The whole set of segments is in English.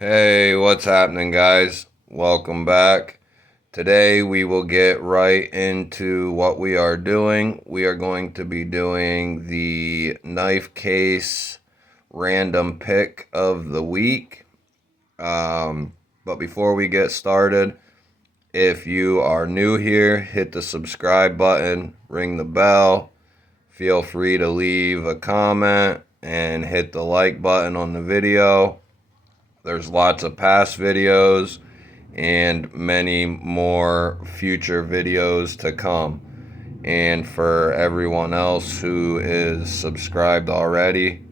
Hey, what's happening, guys? Welcome back. Today we will get right into what we are doing. We are going to be doing the knife case random pick of the week. But before we get started, if you are new here, hit the subscribe button, ring the bell. Feel free to leave a comment and hit the like button on the video. There's lots of past videos and many more future videos to come. And for everyone else who is subscribed already,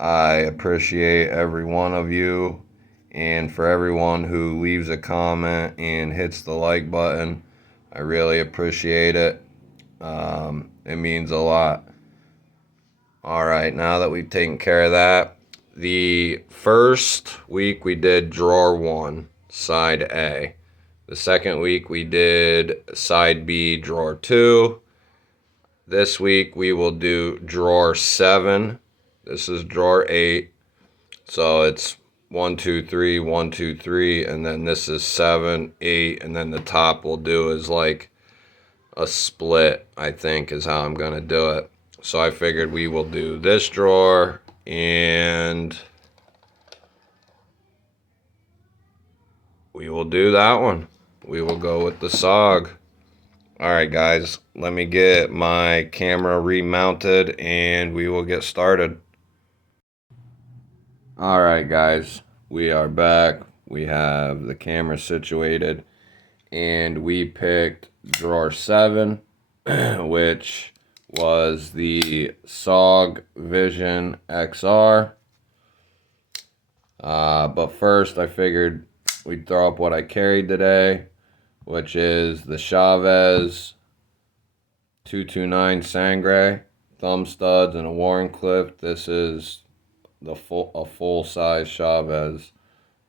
I appreciate every one of you. And for everyone who leaves a comment and hits the like button, I really appreciate it. It means a lot. All right, now that we've taken care of that, the first week we did drawer 1, side A. The second week we did side B, drawer 2. This week we will do drawer 7. This is drawer 8. So it's 1, 2, 3, 1, 2, 3, and then this is 7, 8, and then the top we'll do is like a split, I think, is how I'm going to do it. So I figured we will do this drawer and we will do that one. We will go with the Sog. Alright guys, let me get my camera remounted and we will get started. Alright guys, we are back. We have the camera situated and we picked drawer 7, which was the Sog Vision XR. But first I figured we'd throw up what I carried today, which is the Chavez 229 Sangre, thumb studs, and a Warncliffe. This is a full-size Chavez,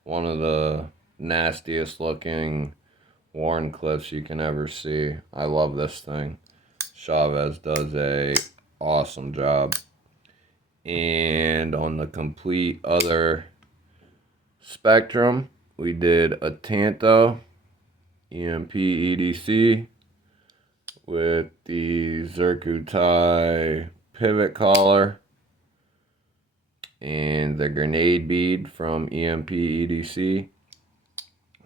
one of the nastiest looking Warncliffes you can ever see. I love this thing. Chavez does a awesome job. And on the complete other spectrum, we did a Tanto EMP EDC with the Zircuti pivot collar and the grenade bead from EMP EDC.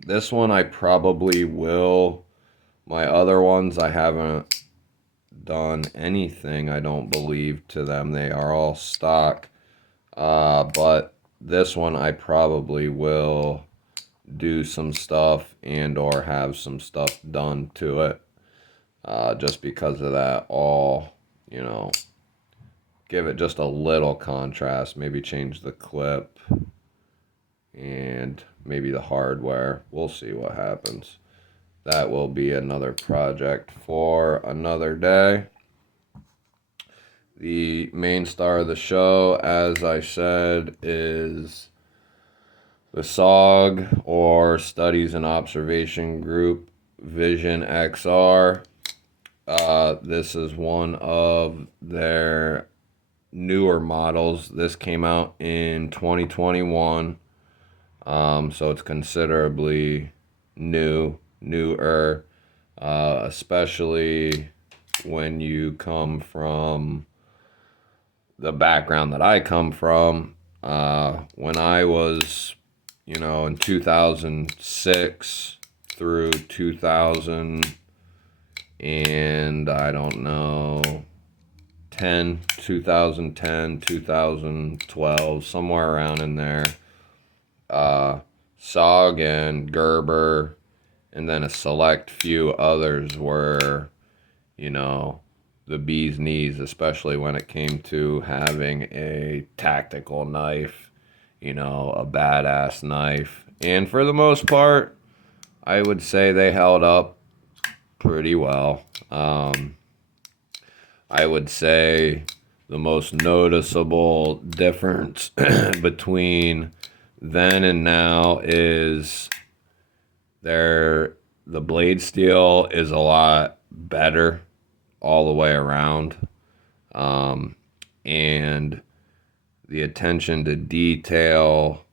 This one I probably will. My other ones I haven't done anything, I don't believe, to them. They are all stock. But this one I probably will do some stuff and or have some stuff done to it. Just because of that, give it just a little contrast, maybe change the clip and maybe the hardware. We'll see what happens. That will be another project for another day. The main star of the show, as I said, is the SOG, or Studies and Observation Group Vision XR. This is one of their newer models. This came out in 2021, so it's considerably newer, especially when you come from the background that I come from. When I was, in 2006 through 2000 and I don't know, 2010, 2012, somewhere around in there. Sog and Gerber, and then a select few others were, the bee's knees, especially when it came to having a tactical knife, a badass knife. And for the most part, I would say they held up pretty well. I would say the most noticeable difference between then and now is the blade steel is a lot better all the way around. And the attention to detail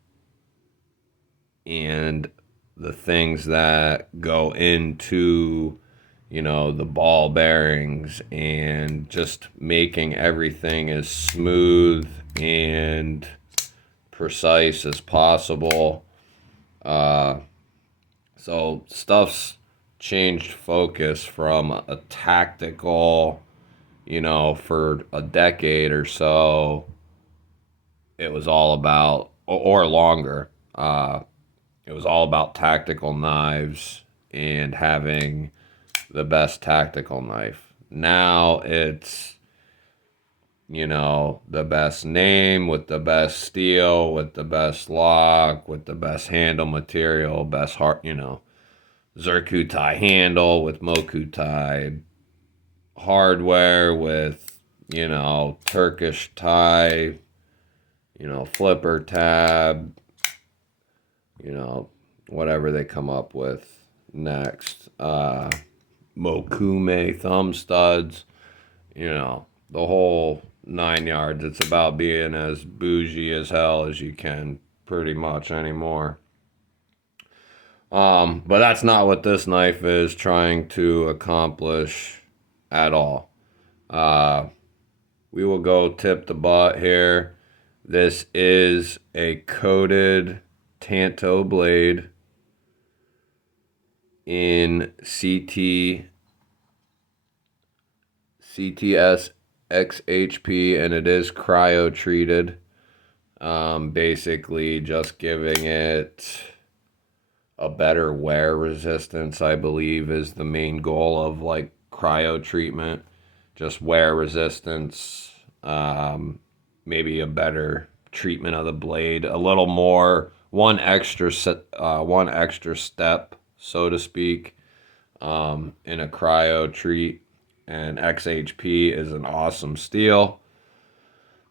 and the things that go into, the ball bearings, and just making everything as smooth and precise as possible. So stuff's changed focus from a tactical, for a decade or so, it was all about, or longer, it was all about tactical knives and having the best tactical knife. Now it's, the best name with the best steel, with the best lock, with the best handle material, best Zircuti handle with Mokutai hardware, with, Turkish tie, flipper tab, whatever they come up with next. Mokume thumb studs, the whole 9 yards. It's about being as bougie as hell as you can pretty much anymore. But that's not what this knife is trying to accomplish at all. We will go tip the butt here. This is a coated Tanto blade in CTS XHP, and it is cryo treated. Basically just giving it a better wear resistance, I believe, is the main goal of like cryo treatment. Just wear resistance, maybe a better treatment of the blade, a little more, one extra step, so to speak, in a cryo treat. And XHP is an awesome steel.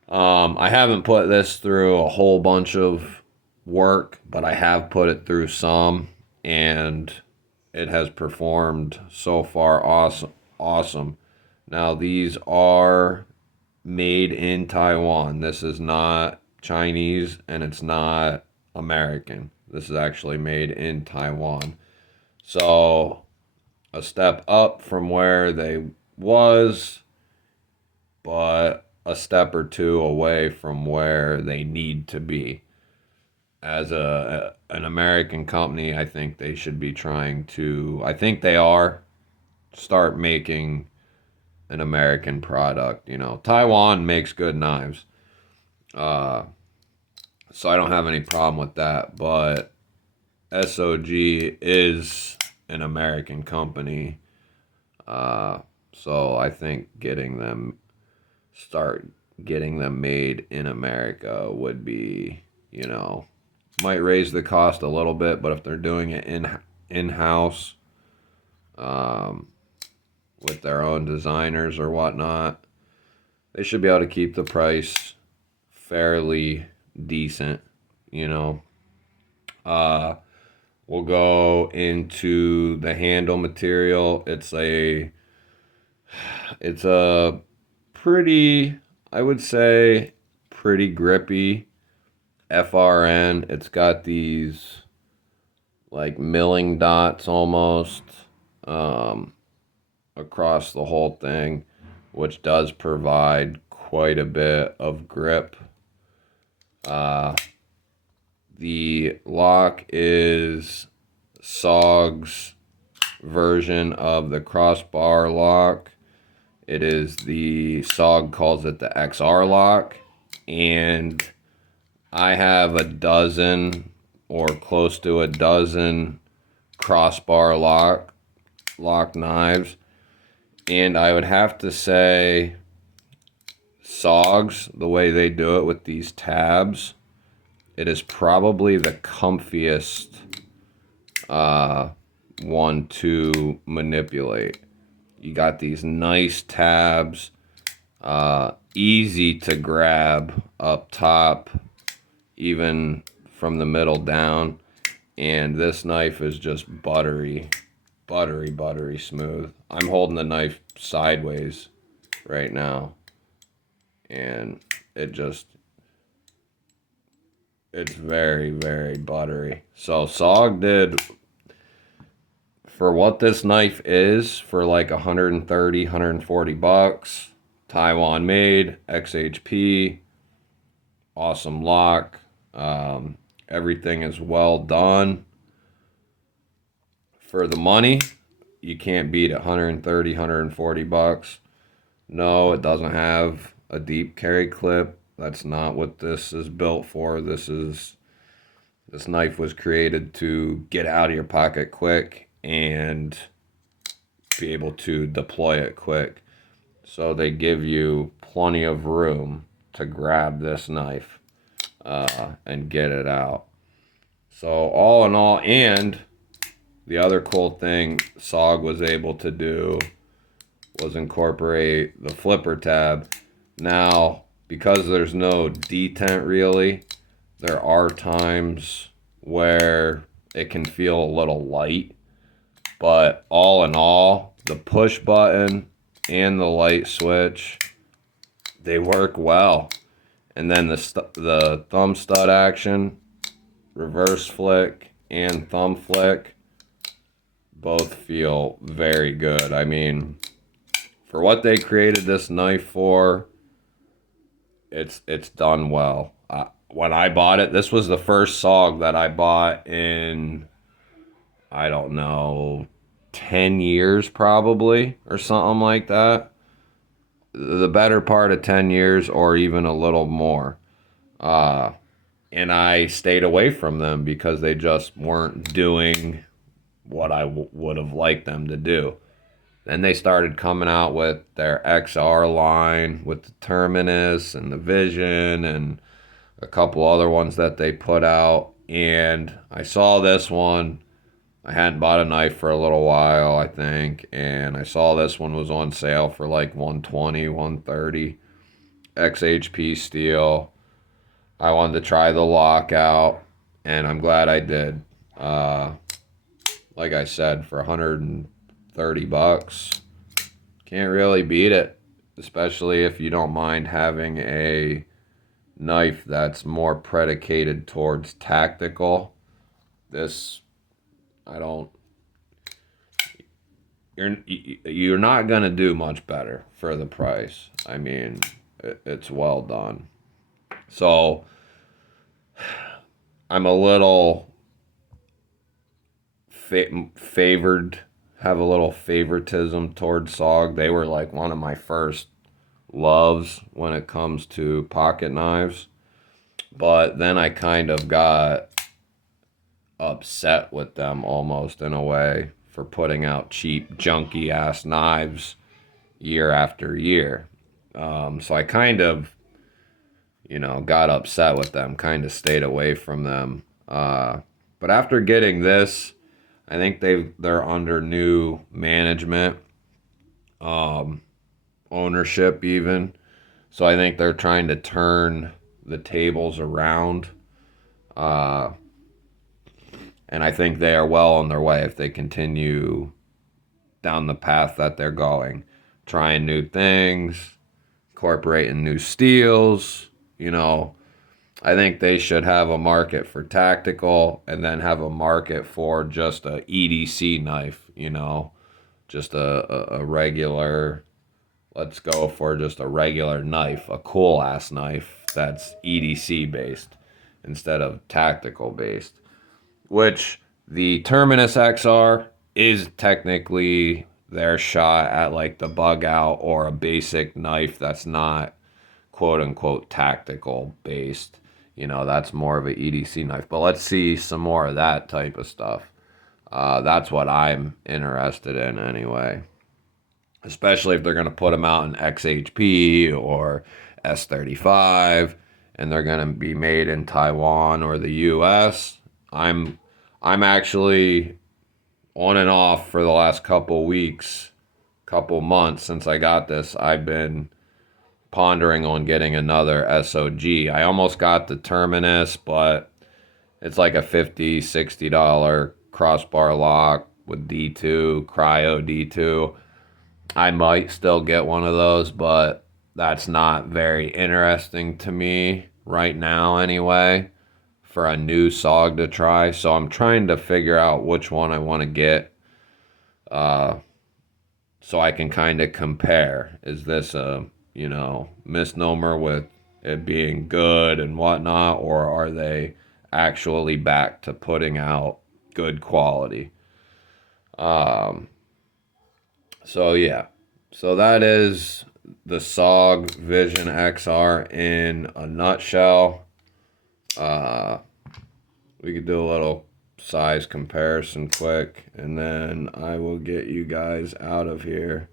I haven't put this through a whole bunch of work, but I have put it through some, and it has performed so far awesome. Now, these are made in Taiwan. This is not Chinese, and it's not American. This is actually made in Taiwan. So, a step up from where they was, but a step or two away from where they need to be. As an American company, I think they should be trying to, I think they are, start making an American product. Taiwan makes good knives. So I don't have any problem with that, but SOG is an American company. So I think start getting them made in America would be, might raise the cost a little bit, but if they're doing it in-house, with their own designers or whatnot, they should be able to keep the price fairly decent, We'll go into the handle material. It's a pretty, I would say, pretty grippy FRN. It's got these like milling dots almost across the whole thing, which does provide quite a bit of grip. The lock is Sog's version of the crossbar lock. It is Sog calls it the XR lock, and I have a dozen or close to a dozen crossbar lock knives, and I would have to say Sog's, the way they do it with these tabs, it is probably the comfiest one to manipulate. You got these nice tabs, easy to grab up top, even from the middle down. And this knife is just buttery smooth. I'm holding the knife sideways right now, and it just, It's very, very buttery. So Sog did, for what this knife is, for like 130, 140 bucks, Taiwan made, XHP, awesome lock. Everything is well done. For the money, you can't beat it. 130, 140 bucks. No, it doesn't have a deep carry clip. That's not what this is built for. This knife was created to get out of your pocket quick and be able to deploy it quick. So they give you plenty of room to grab this knife and get it out. So all in all, and the other cool thing Sog was able to do was incorporate the flipper tab. Now, because there's no detent really, there are times where it can feel a little light. But all in all, the push button and the light switch, they work well. And then the thumb stud action, reverse flick and thumb flick, both feel very good. I mean, for what they created this knife for, it's done well. When I bought it, this was the first Sog that I bought in, I don't know, 10 years probably, or something like that. The better part of 10 years, or even a little more. And I stayed away from them because they just weren't doing what I would have liked them to do. Then they started coming out with their XR line with the Terminus and the Vision and a couple other ones that they put out. And I saw this one. I hadn't bought a knife for a little while, I think. And I saw this one was on sale for like 120, 130. XHP steel. I wanted to try the lockout, and I'm glad I did. Like I said, for 130 bucks, can't really beat it, especially if you don't mind having a knife that's more predicated towards tactical. This, I don't, you're not going to do much better for the price. I mean, it's well done. So I'm a little favored, have a little favoritism towards Sog. They were like one of my first loves when it comes to pocket knives. But then I kind of got upset with them almost in a way for putting out cheap, junky ass knives year after year. So I kind of, got upset with them, kind of stayed away from them. But after getting this, I think they're under new management, ownership even. So I think they're trying to turn the tables around. And I think they are well on their way if they continue down the path that they're going. Trying new things, incorporating new steels, I think they should have a market for tactical and then have a market for just a EDC knife, just a regular, let's go for just a regular knife, a cool ass knife that's EDC based instead of tactical based, which the Terminus XR is technically their shot at like the bug out or a basic knife that's not quote unquote tactical based. That's more of an EDC knife. But let's see some more of that type of stuff. That's what I'm interested in anyway. Especially if they're going to put them out in XHP or S35 and they're going to be made in Taiwan or the US. I'm actually on and off for the last couple weeks, couple months since I got this. I've been pondering on getting another SOG. I almost got the Terminus, but it's like a $50, $60 crossbar lock with D2, cryo D2. I might still get one of those, but that's not very interesting to me right now anyway for a new SOG to try. So I'm trying to figure out which one I want to get, so I can kind of compare. Is this a, misnomer with it being good and whatnot, or are they actually back to putting out good quality? So yeah, so that is the Sog Vision XR in a nutshell. We could do a little size comparison quick, and then I will get you guys out of here.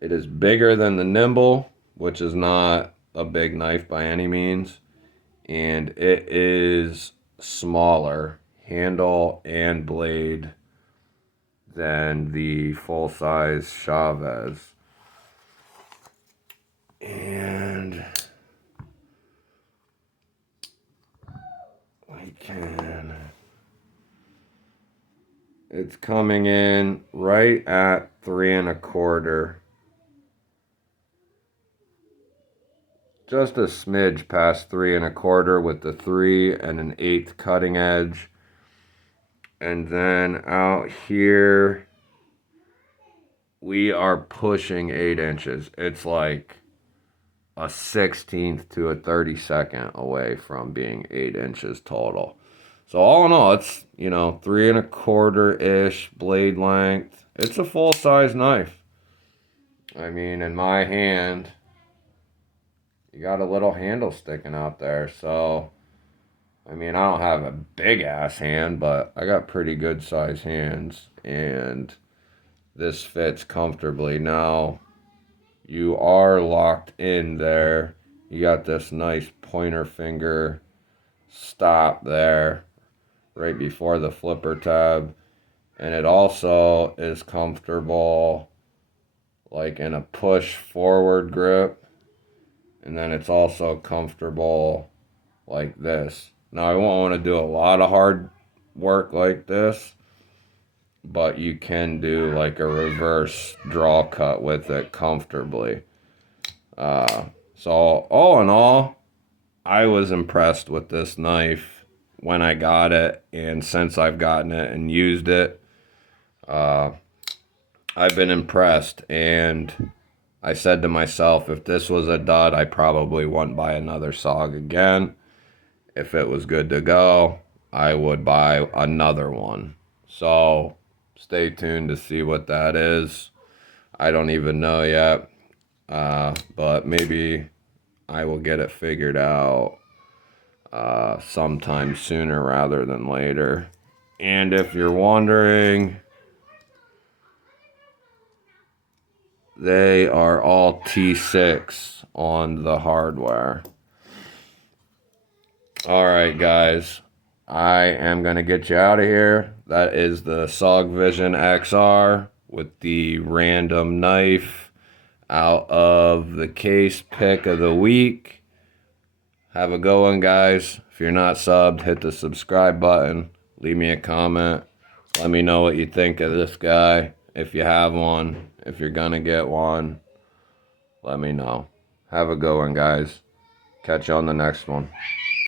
It is bigger than the Nimble, which is not a big knife by any means, and it is smaller handle and blade than the full-size Chavez. And it's coming in right at 3 1/4. Just a smidge past 3 1/4 with the 3 1/8 cutting edge. And then out here, we are pushing 8 inches. It's like a 16th to a 32nd away from being 8 inches total. So all in all, it's, 3 1/4-ish blade length. It's a full-size knife. I mean, in my hand, you got a little handle sticking out there. So, I mean, I don't have a big-ass hand, but I got pretty good-sized hands. And this fits comfortably. Now, you are locked in there. You got this nice pointer finger stop there right before the flipper tab, and it also is comfortable like in a push forward grip, and then it's also comfortable like this. Now I won't want to do a lot of hard work like this, but you can do like a reverse draw cut with it comfortably. So all in all, I was impressed with this knife when I got it, and since I've gotten it and used it, I've been impressed. And I said to myself, if this was a dud, I probably wouldn't buy another SOG again. If it was good to go, I would buy another one. So stay tuned to see what that is. I don't even know yet, but maybe I will get it figured out sometime sooner rather than later. And if you're wondering, they are all T6 on the hardware. Alright guys, I am going to get you out of here. That is the Sog Vision XR with the random knife out of the case pick of the week. Have a good one, guys. If you're not subbed, hit the subscribe button. Leave me a comment. Let me know what you think of this guy. If you have one, if you're gonna get one, let me know. Have a good one, guys. Catch you on the next one.